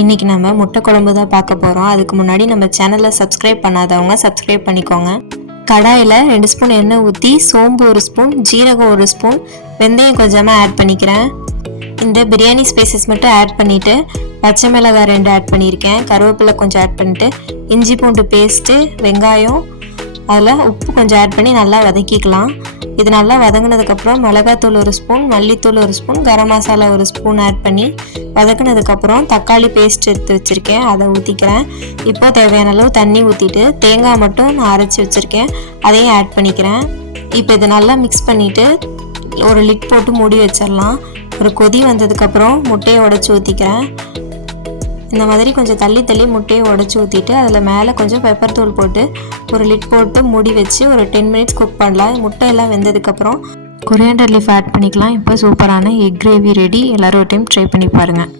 இன்றைக்கி நம்ம முட்டை குழம்பு தான் பார்க்க போகிறோம். அதுக்கு முன்னாடி நம்ம சேனலை சப்ஸ்கிரைப் பண்ணாதவங்க சப்ஸ்கிரைப் பண்ணிக்கோங்க. கடாயில் 2 ஸ்பூன் எண்ணெய் ஊற்றி சோம்பு 1 ஸ்பூன், ஜீரகம் 1 ஸ்பூன், வெந்தயம் கொஞ்சமாக ஆட் பண்ணிக்கிறேன். இந்த பிரியாணி ஸ்பைசஸ் மட்டும் ஆட் பண்ணிவிட்டு பச்சை மிளகாய் 2 ஆட் பண்ணியிருக்கேன். கருவேப்பிலை கொஞ்சம் ஆட் பண்ணிட்டு இஞ்சி பூண்டு பேஸ்ட்டு, வெங்காயம், அதில் உப்பு கொஞ்சம் ஆட் பண்ணி நல்லா வதக்கிக்கலாம். இது நல்லா வதங்கினதுக்கப்புறம் மிளகாத்தூள் 1 ஸ்பூன், மல்லித்தூள் 1 spoon, garam masala 1 spoon add பண்ணி வதக்கினதுக்கப்புறம் தக்காளி பேஸ்ட் எடுத்து வச்சுருக்கேன், அதை ஊற்றிக்கிறேன். இப்போ தேவையான அளவு தண்ணி ஊற்றிட்டு தேங்காய் மட்டும் நான் அரைச்சி வச்சுருக்கேன், அதையும் ஆட் பண்ணிக்கிறேன். இப்போ இதை நல்லா மிக்ஸ் பண்ணிவிட்டு ஒரு லிட் போட்டு மூடி வச்சிடலாம். ஒரு கொதி வந்ததுக்கப்புறம் முட்டையை உடச்சி ஊற்றிக்கிறேன். இந்த மாதிரி கொஞ்சம் தள்ளி முட்டையை உடச்சி ஊற்றிட்டு அதில் மேலே கொஞ்சம் பெப்பர் தூள் போட்டு ஒரு லிட் போட்டு மூடி வச்சு ஒரு 10 மினிட்ஸ் குக் பண்ணலாம். முட்டையெல்லாம் வெந்ததுக்கப்புறம் கொரியாண்டர் லீஃப் ஆட் பண்ணிக்கலாம். இப்போ சூப்பரான எக் கிரேவி ரெடி. எல்லோரும் ஒரு டைம் ட்ரை பண்ணி பாருங்கள்.